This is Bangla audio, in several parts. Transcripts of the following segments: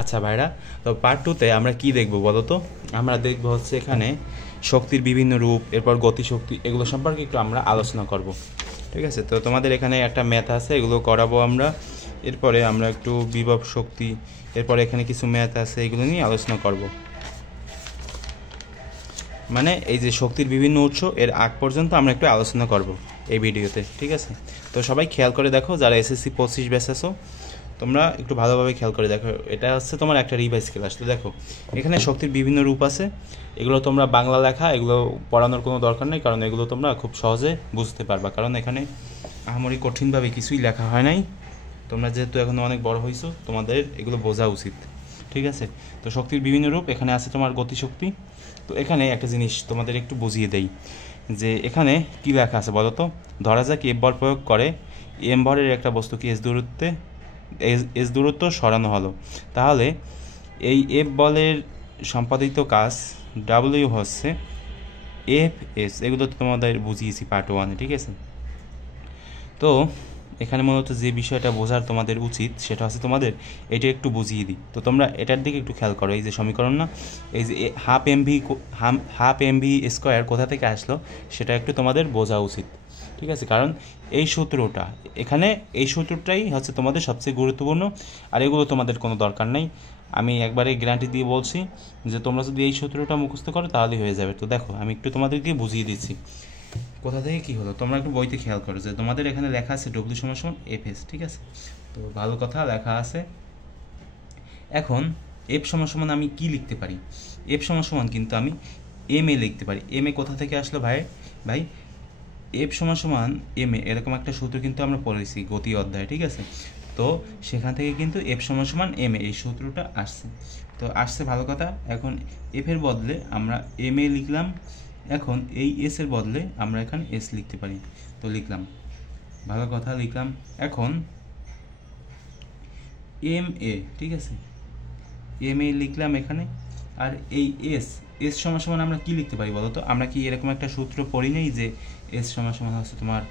আচ্ছা ভাইরা, তো পার্ট টুতে আমরা কি দেখব বলো তো? আমরা দেখব হচ্ছে এখানে শক্তির বিভিন্ন রূপ, এরপর গতিশক্তি, এগুলো সম্পর্কে একটু আমরা আলোচনা করব। ঠিক আছে, তো তোমাদের এখানে একটা ম্যাথ আছে, এগুলো করাবো আমরা। এরপরে আমরা একটু বিভব শক্তি, এরপরে এখানে কিছু ম্যাথ আছে, এগুলো নিয়ে আলোচনা করব। মানে এই যে শক্তির বিভিন্ন উৎস, এর আগ পর্যন্ত আমরা একটু আলোচনা করব এই ভিডিওতে। ঠিক আছে, তো সবাই খেয়াল করে দেখো, যারা এসএসসি 25 ব্যাচ আছো তোমরা একটু ভালোভাবে খেয়াল করে দেখো। এটা হচ্ছে তোমার একটা রিভাইজ ক্লাস। তো দেখো এখানে শক্তির বিভিন্ন রূপ আছে, এগুলো তোমরা বাংলা লেখা, এগুলো পড়ানোর কোনো দরকার নেই, কারণ এগুলো তোমরা খুব সহজে বুঝতে পারবা, কারণ এখানে আহামরি কঠিনভাবে কিছুই লেখা হয় নাই। তোমরা যেহেতু এখন অনেক বড় হয়েছো, তোমাদের এগুলো বোঝা উচিত। ঠিক আছে, তো শক্তির বিভিন্ন রূপ, এখানে আছে তোমার গতিশক্তি। তো এখানে একটা জিনিস তোমাদের একটু বুঝিয়ে দেই, যে এখানে কি লেখা আছে বলো তো? ধরা যাক এফ বল প্রয়োগ করে এম ভরের একটা বস্তুকে এস দূরত্ব সরানো হলো, তাহলে এই এফ বলের সম্পাদিত কাজ ডাব্লিউ হচ্ছে এফ এস। এগুলো তো তোমাদের বুঝিয়েছি পার্ট 1-এ। ঠিক আছে, তো এখানে মূলত যে বিষয়টা বোঝার তোমাদের উচিত সেটা হচ্ছে তোমাদের এটা একটু বুঝিয়ে দিই। তো তোমরা এটার দিকে একটু খেয়াল করো, এই যে সমীকরণ না, এই যে হাফ এম ভি স্কোয়ার কোথা থেকে আসলো সেটা একটু তোমাদের বোঝা উচিত। ঠিক আছে, কারণ এই সূত্রটা এখানে, এই সূত্রটাই হচ্ছে তোমাদের সবচেয়ে গুরুত্বপূর্ণ। আর এগুলো তোমাদের কোনো দরকার নেই, আমি একবারে গ্যারান্টি দিয়ে বলছি যে তোমরা যদি এই সূত্রটা মুখস্থ করো তাহলেই হয়ে যাবে। তো দেখো আমি একটু তোমাদেরকে বুঝিয়ে দিচ্ছি কোথা থেকে কী হলো। তোমরা একটু বইতে খেয়াল করো যে তোমাদের এখানে লেখা আছে ডব্লিউ সমান সমান এফ এস। ঠিক আছে, তো ভালো কথা লেখা আছে। এখন এফ সমান সমান আমি কি লিখতে পারি? এফ সমান সমান কিন্তু আমি এম এ লিখতে পারি। এম এ কোথা থেকে আসলো ভাই এফ সমান সমান এম এ, এরকম একটা সূত্র কিন্তু আমরা পড়েছি গতি অধ্যায়ে। ঠিক আছে, তো সেখান থেকে কিন্তু এফ সমান সমান এম এ এই সূত্রটা আসছে। তো আসছে, ভালো কথা। এখন এফ এর বদলে আমরা এম এ লিখলাম, এখন এই এস এর বদলে আমরা এখানে এস লিখতে পারি। তো লিখলাম, ভালো কথা, লিখলাম। এখন এম এ, ঠিক আছে, এম এ লিখলাম এখানে। আর এই এস সমান সমান আমরা কি লিখতে পারি বলো তো? আমরা কি এরকম একটা সূত্র পড়ি নেই যে এস সমান সমান হচ্ছে তোমার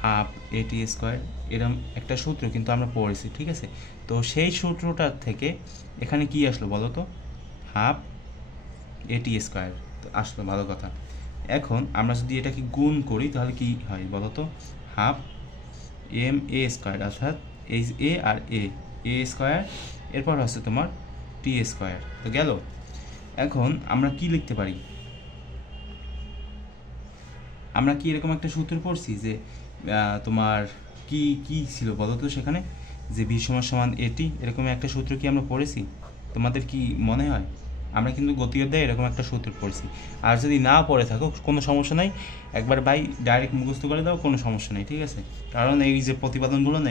হাফ এটি স্কোয়ার? এরকম একটা সূত্র কিন্তু আমরা পড়েছি। ঠিক আছে, তো সেই সূত্রটার থেকে এখানে কি আসলো বলো তো? হাফ এটি স্কোয়ার আসলো, ভালো কথা। এখন আমরা যদি এটাকে গুণ করি তাহলে কি হয় বলো তো? হাফ এম এ স্কোয়ার, অর্থাৎ এই এ আর এ স্কোয়ার, এরপর হচ্ছে তোমার টি স্কোয়ার। তো গেল। এখন আমরা কি লিখতে পারি? আমরা কি এরকম একটা সূত্র পড়ছি যে তোমার কি কি ছিল বলো তো সেখানে, যে ভি সমান সমান এটি, এরকম একটা সূত্র কি আমরা পড়েছি? তোমাদের কি মনে হয়? আমরা কিন্তু গতি অধ্যায়ে এরকম একটা সূত্র পড়ছি। আর যদি না পড়ে থাকো কোনো সমস্যা নাই, একবার ভাই ডাইরেক্ট মুখস্থ করে দাও, কোনো সমস্যা নেই। ঠিক আছে, কারণ এই যে প্রতিপাদনগুলো না,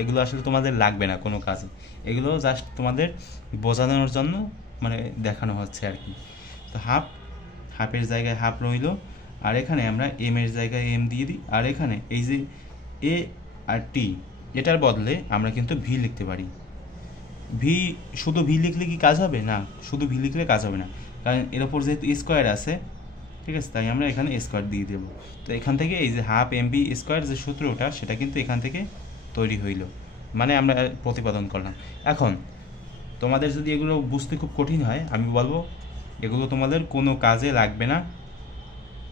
এগুলো আসলে তোমাদের লাগবে না কোনো কাজে, এগুলো জাস্ট তোমাদের বোঝানোর জন্য মানে দেখানো হচ্ছে আর কি। তো হাফের জায়গায় হাফ রইল, আর এখানে আমরা এম এর জায়গায় এম দিয়ে দিই, আর এখানে এই যে এ আর টি, এটার বদলে আমরা কিন্তু ভি লিখতে পারি। ভি, শুধু ভি লিখলে কি কাজ হবে? না, শুধু ভি লিখলে কাজ হবে না, কারণ এর ওপর যেহেতু স্কোয়ার আছে, ঠিক আছে, তাই আমরা এখানে স্কোয়ার দিয়ে দেবো। তো এখান থেকে এই যে হাফ এম ভি স্কোয়ার যে সূত্রটা, সেটা কিন্তু এখান থেকে তৈরি হইল, মানে আমরা প্রতিপাদন করলাম। এখন তোমাদের যদি এগুলো বুঝতে খুব কঠিন হয়, আমি বলবো এগুলো তোমাদের কোনো কাজে লাগবে না,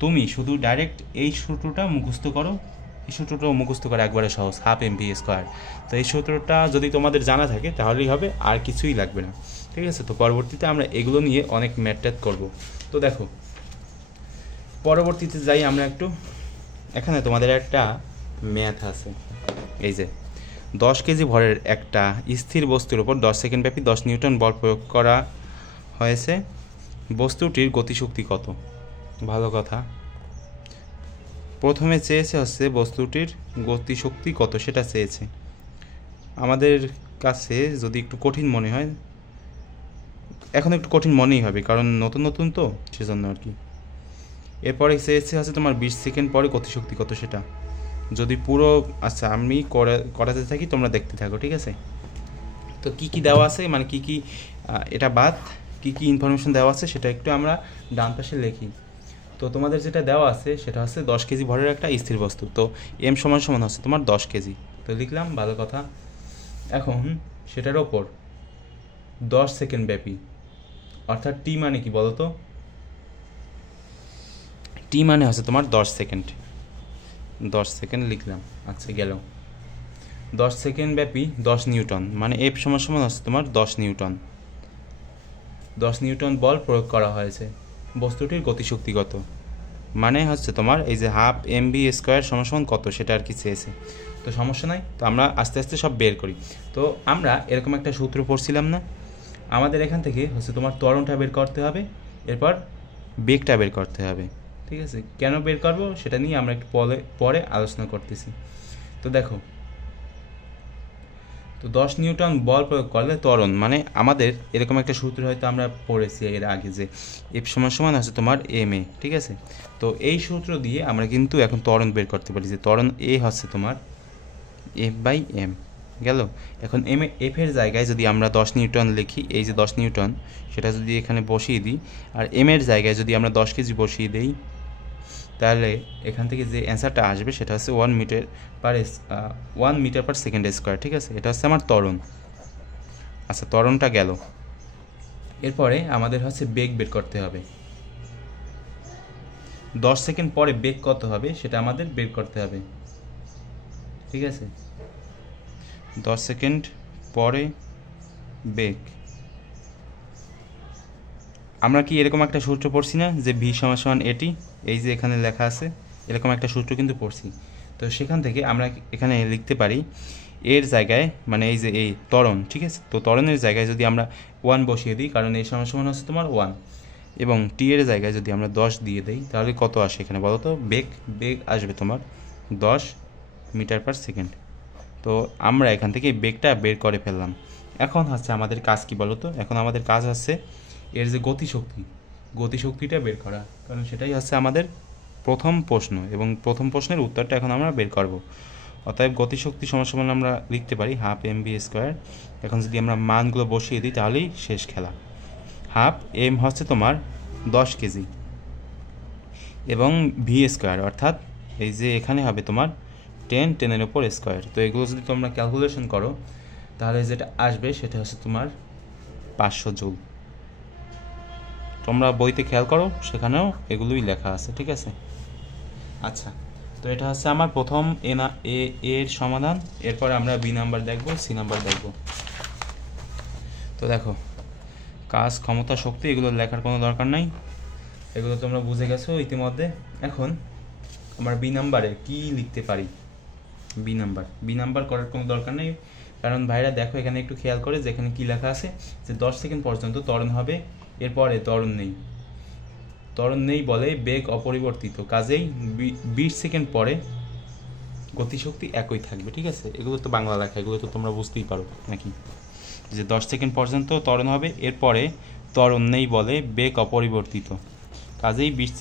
তুমি শুধু ডাইরেক্ট এই সূত্রটা মুখস্থ করো। এই সূত্রটাও মুখস্থ করা একবারে সহজ, হাফ এম ভি স্কোয়ার। তো এই সূত্রটা যদি তোমাদের জানা থাকে তাহলেই হবে, আর কিছুই লাগবে না। ঠিক আছে, তো পরবর্তীতে আমরা এগুলো নিয়ে অনেক ম্যাথ করব। তো দেখো পরবর্তীতে যাই আমরা একটু। এখানে তোমাদের একটা ম্যাথ আছে, এই যে 10 কেজি ভরের একটা স্থির বস্তুর উপর 10 সেকেন্ড ব্যাপী 10 নিউটন বল প্রয়োগ করা হয়েছে, বস্তুটির গতিশক্তি কত? ভালো কথা, প্রথমে চেয়েছে হচ্ছে বস্তুটির গতিশক্তি কত সেটা চেয়েছে। আমাদের কাছে যদি একটু কঠিন মনে হয়, এখন একটু কঠিন মনেই হবে কারণ নতুন নতুন তো, সেজন্য আর কি। এরপরে চেয়েছে হচ্ছে তোমার 20 সেকেন্ড পরে গতিশক্তি কত সেটা। যদি পুরো, আচ্ছা আমি করাতে থাকি, তোমরা দেখতে থাকো। ঠিক আছে, তো কি কি দেওয়া আছে, মানে কি কি এটা বাদ কি কি ইনফরমেশন দেওয়া আছে সেটা একটু আমরা ডান পাশে লিখি। তো তোমাদের যেটা দেওয়া আছে সেটা হচ্ছে 10 কেজি ভরের একটা স্থির বস্তু, তো এম সমান সমান হচ্ছে তোমার 10 কেজি। তো লিখলাম, ভালো কথা। এখন সেটার ওপর 10 সেকেন্ড ব্যাপী, অর্থাৎ টি মানে কি বলো তো? টি মানে হচ্ছে তোমার 10 সেকেন্ড। 10 সেকেন্ড লিখলাম, আচ্ছা গেল। 10 সেকেন্ড ব্যাপী 10 নিউটন, মানে এফ সমান সমান হচ্ছে তোমার 10 নিউটন। 10 নিউটন বল প্রয়োগ করা হয়েছে। বস্তুটির গতিশক্তি কত, মানে হচ্ছে তোমার এই যে হাফ এম বি স্কোয়ার সমান সমান কত সেটা আর কি চেয়েছে। তো সমস্যা নাই, তো আমরা আস্তে আস্তে সব বের করি। তো আমরা এরকম একটা সূত্র পড়ছিলাম না, আমাদের এখান থেকে হচ্ছে তোমার ত্বরণটা বের করতে হবে, এরপর বেগটা বের করতে হবে। ঠিক আছে, কেন বের করবো সেটা নিয়ে আমরা একটু পরে আলোচনা করতেছি। তো দেখো, তো 10 নিউটন বল প্রয়োগ করলে ত্বরণ, মানে আমাদের এরকম একটা সূত্র হয়তো আমরা পড়েছি এর আগে যে এফ সমান সমান আছে তোমার এম এ। ঠিক আছে, তো এই সূত্র দিয়ে আমরা কিন্তু এখন ত্বরণ বের করতে পারি যে ত্বরণ এ হচ্ছে তোমার এফ বাই এম। গেল। এখন এফের জায়গায় যদি আমরা 10 নিউটন লিখি, এই যে 10 নিউটন সেটা যদি এখানে বসিয়ে দিই, আর এম এর জায়গায় যদি আমরা 10 কেজি বসিয়ে দিই, তাহলে এখান থেকে যে অ্যান্সারটা আসবে সেটা হচ্ছে 1 মিটার পার সেকেন্ড স্কোয়ার। ঠিক আছে, এটা হচ্ছে আমার ত্বরণ। আচ্ছা, ত্বরণটা গেল। এরপরে আমাদের হচ্ছে বেগ বের করতে হবে। 10 সেকেন্ড পরে বেগ কত হবে সেটা আমাদের বের করতে হবে। ঠিক আছে, 10 সেকেন্ড পরে বেগ, আমরা কি এরকম একটা সূত্র পড়ছি না যে ভি সমান সমান এটি, এই যে এখানে লেখা আছে, এরকম একটা সূত্র কিন্তু পড়ছি। তো সেখান থেকে আমরা এখানে লিখতে পারি এর জায়গায়, মানে এই যে এই ত্বরণ, ঠিক আছে, তো ত্বরণের জায়গায় যদি আমরা 1 বসিয়ে দিই, কারণ এই সমান সমান হচ্ছে তোমার 1, এবং টি এর জায়গায় যদি আমরা 10 দিয়ে দিই, তাহলে কত আসে এখানে বলো তো? বেগ আসবে তোমার 10 মিটার পার সেকেন্ড। তো আমরা এখান থেকে বেগটা বের করে ফেললাম। এখন হচ্ছে আমাদের কাজ কি বলো তো? এখন আমাদের কাজ হচ্ছে এর যে গতিশক্তিটা বের করা, কারণ সেটাই হচ্ছে আমাদের প্রথম প্রশ্ন, এবং প্রথম প্রশ্নের উত্তরটা এখন আমরা বের করব। অতএব গতিশক্তি সমান আমরা লিখতে পারি হাফ এম বি স্কোয়ার। এখন যদি আমরা মানগুলো বসিয়ে দিই তাহলেই শেষ খেলা। হাফ এম হচ্ছে তোমার 10 কেজি, এবং ভি স্কোয়ার অর্থাৎ এই যে এখানে হবে তোমার 10 উপর স্কোয়ার। তো এগুলো যদি তোমরা ক্যালকুলেশন করো তাহলে যেটা আসবে সেটা হচ্ছে তোমার 500 জুল। তোমরা বইতে খেয়াল করো, সেখানেও এগুলোই লেখা আছে। ঠিক আছে, আচ্ছা, তো এটা হচ্ছে আমার প্রথম এর সমাধান। এরপরে আমরা বি নাম্বার দেখব, সি নাম্বার দেখব। তো দেখো, কাজ, ক্ষমতা, শক্তি এগুলো লেখার কোনো দরকার নাই, এগুলো তোমরা বুঝে গেছো ইতিমধ্যে। এখন আমরা বি নাম্বারে কি লিখতে পারি? বি নাম্বার করার কোনো দরকার নেই, কারণ ভাইরা দেখো এখানে একটু খেয়াল করে যে এখানে কী লেখা আছে যে 10 সেকেন্ড পর্যন্ত ত্বরণ হবে, এরপরে ত্বরণ নেই বলে বেগ অপরিবর্তিত, কাজেই 20 সেকেন্ড পরে গতিশক্তি একই থাকবে। ঠিক আছে, এগুলো তো বাংলা লেখা, এগুলো তো তোমরা বুঝতেই পারো নাকি, যে 10 সেকেন্ড পর্যন্ত ত্বরণ হবে, এরপরে ত্বরণ নেই বলে বেগ অপরিবর্তিত, কাজেই 20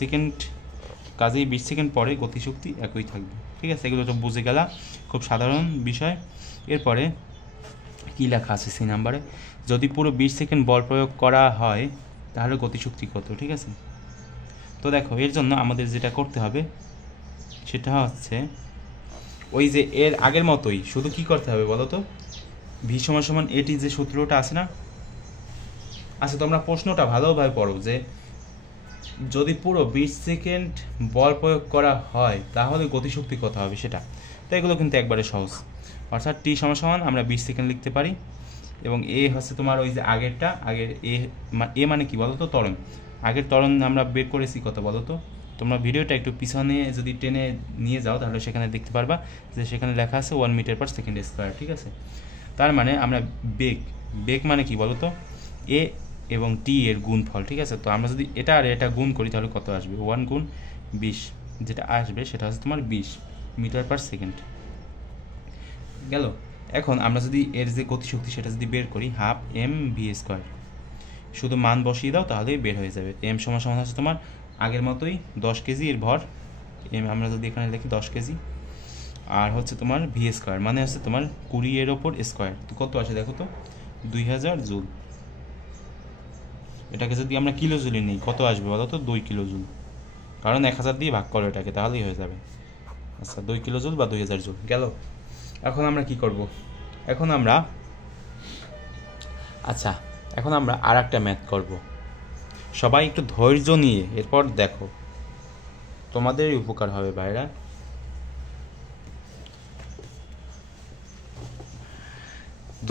সেকেন্ড পরে গতিশক্তি একই থাকবে। ঠিক আছে, এগুলো তো বুঝে গেলা, খুব সাধারণ বিষয়। এরপরে কী লেখা আছে সি নাম্বারে? যদি পুরো 20 সেকেন্ড বল প্রয়োগ করা হয় তাহলে গতিশক্তি কত? ঠিক আছে, তো দেখো এর জন্য আমাদের যেটা করতে হবে সেটা হচ্ছে ওই যে এর আগের মতোই, শুধু কি করতে হবে বলো তো? ভি সমান সমান এটি যে সূত্রটা আছে না, আচ্ছা তোমরা প্রশ্নটা ভালোভাবে পড়ো যে যদি পুরো 20 সেকেন্ড বল প্রয়োগ করা হয় তাহলে গতিশক্তি কত হবে সেটা। তো এগুলো কিন্তু একবারে সহজ, অর্থাৎ টি সমান আমরা 20 সেকেন্ড লিখতে পারি, এবং এ হচ্ছে তোমার ওই যে আগের এ মানে কি বলো তো? ত্বরণ। আগের ত্বরণ আমরা বের করেছি কত বলো তো? তোমরা ভিডিওটা একটু পিছনে যদি টেনে নিয়ে যাও তাহলে সেখানে দেখতে পারবা যে সেখানে লেখা আছে 1 মিটার পার সেকেন্ড স্কোয়ার। ঠিক আছে, তার মানে আমরা বেগ মানে কি বলো তো? এ এবং টি এর গুণফল। ঠিক আছে, তো আমরা যদি এটা আর এটা গুণ করি তাহলে কত আসবে? 1 গুণ 20, যেটা আসবে সেটা হচ্ছে তোমার 20 মিটার পার সেকেন্ড। গেল। এখন আমরা যদি এর যে গতিশক্তি সেটা যদি বের করি, হাফ এম ভি স্কোয়ার, শুধু মান বসিয়ে দাও তাহলেই বের হয়ে যাবে। এম সমান হচ্ছে তোমার আগের মতোই 10 কেজি এর ভর, এম আমরা যদি এখানে লিখি 10 কেজি, আর হচ্ছে তোমার ভি স্কোয়ার মানে হচ্ছে তোমার 20 এর ওপর স্কোয়ার। তো কত আসে দেখো তো? 2000 জুল। এটাকে যদি আমরা কিলো জুলে নিই কত আসবে বলো তো? 2 কিলো জুল, কারণ 1000 দিয়ে ভাগ করো এটাকে, তাহলেই হয়ে যাবে। আচ্ছা, 2 কিলো জুল বা 2000 জুল গেল। এখন আমরা কি করব? এখন আমরা এখন আমরা আর একটা ম্যাথ করব। সবাই একটু ধৈর্য নিয়ে এরপর দেখো, তোমাদেরই উপকার হবে ভাইরা।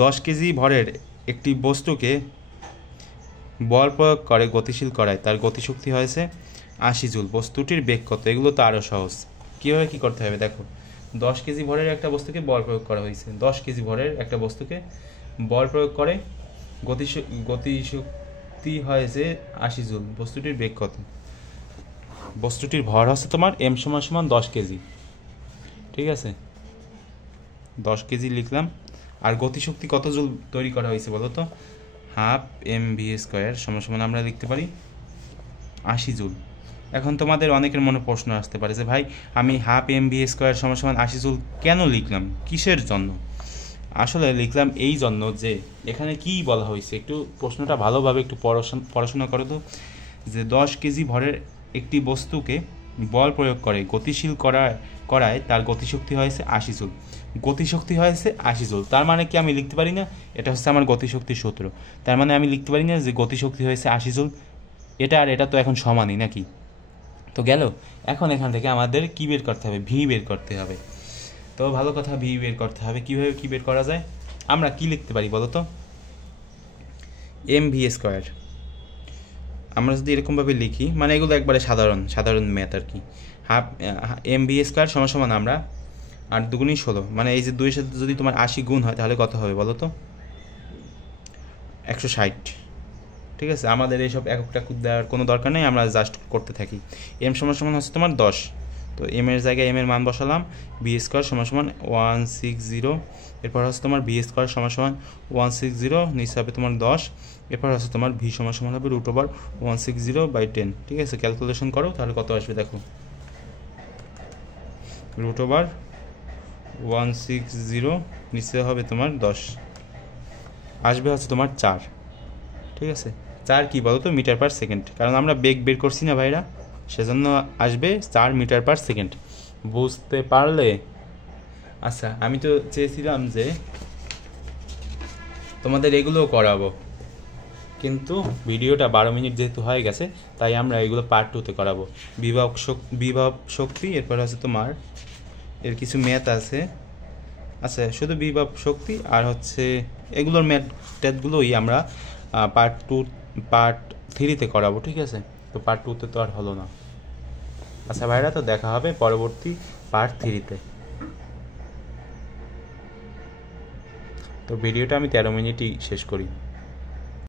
10 কেজি ভরের একটি বস্তুকে বল প্রয়োগ করে গতিশীল করায় তার গতিশক্তি হয়েছে 80 জুল। বস্তুটির বেগ কত? এগুলো তো আরও সহজ। কীভাবে কী করতে হবে দেখো, 10 কেজি ভরের একটা বস্তুকে বল প্রয়োগ করা হয়েছে, 10 কেজি ভরের একটা বস্তুকে বল প্রয়োগ করে গতিশক্তি হয়েছে 80 জুল। বস্তুটির বেগ কত? বস্তুটির ভর হচ্ছে তোমার m = 10 কেজি, ঠিক আছে? 10 কেজি লিখলাম। আর গতিশক্তি কত জুল তৈরি করা হয়েছে বলো তো? হাফ mv² আমরা লিখতে পারি 80 জুল। এখন তোমাদের অনেকের মনে প্রশ্ন আসতে পারে যে ভাই, আমি হাফ mv² 80 জুল কেন লিখলাম, কিসের জন্য? আসলে লিখলাম এই জন্য যে এখানে কি বলা হয়েছে, একটু প্রশ্নটা ভালোভাবে একটু পড়াশোনা করো তো। যে 10 কেজি ভরের একটি বস্তুকে বল প্রয়োগ করে গতিশীল করায় তার গতিশক্তি হয়েছে 80 জুল। গতিশক্তি হয়েছে 80 জুল, তার মানে কি আমি লিখতে পারি না এটা হচ্ছে আমার গতিশক্তির সূত্র? তার মানে আমি লিখতে পারি না যে গতিশক্তি হয়েছে 80 জুল? এটা আর এটা তো এখন সমানই নাকি? তো গেল। এখন এখান থেকে আমাদের কি বের করতে হবে? ভি বের করতে হবে। তো ভালো কথা, ভি বের করতে হবে। কীভাবে কী বের করা যায়? আমরা কি লিখতে পারি বলো তো? mv²। আমরা যদি এরকমভাবে লিখি, মানে এগুলো একবারে সাধারণ ম্যাথ আর কি। হাফ mv² আমরা 8 দুগুণই 16, মানে এই যে 2-এর সাথে যদি তোমার 80 গুণ হয় তাহলে কত হবে বলো তো? 160, ঠিক আছে? আমাদের এইসব এককটা দেওয়ার কোনো দরকার নেই, আমরা জাস্ট করতে থাকি। m হচ্ছে তোমার 10, তো m এর জায়গায় m এর মান বসালাম। b² = 160, এরপর হচ্ছে তোমার b² = 160, নিচে হবে তোমার 10, এরপর হচ্ছে তোমার v হবে √160/10, ঠিক আছে? ক্যালকুলেশন করো তাহলে কত আসবে দেখো। √160 নিচে হবে তোমার 10, আসবে হচ্ছে তোমার 4, ঠিক আছে? 4 কি বলো তো? মিটার/সেকেন্ড, কারণ আমরা বেগ বের করছি না ভাইরা, সেজন্য আসবে 4 মিটার/সেকেন্ড। বুঝতে পারলে? আচ্ছা, আমি তো চেয়েছিলাম যে তোমাদের এগুলোও করাবো, কিন্তু ভিডিওটা 12 মিনিট যেহেতু হয়ে গেছে, তাই আমরা এগুলো পার্ট 2-তে করাবো। বিভব শক্তি, এরপর হচ্ছে তোমার এর কিছু ম্যাথ আছে। আচ্ছা, শুধু বিভব শক্তি আর হচ্ছে এগুলোর ম্যাথগুলোই আমরা পার্ট 3-তে করাবো, ঠিক আছে? তো পার্ট 2-তে তো আর হলো না। আচ্ছা ভাইরা, তো দেখা হবে পরবর্তী পার্ট 3-তে। তো ভিডিওটা আমি 13 মিনিটই শেষ করি।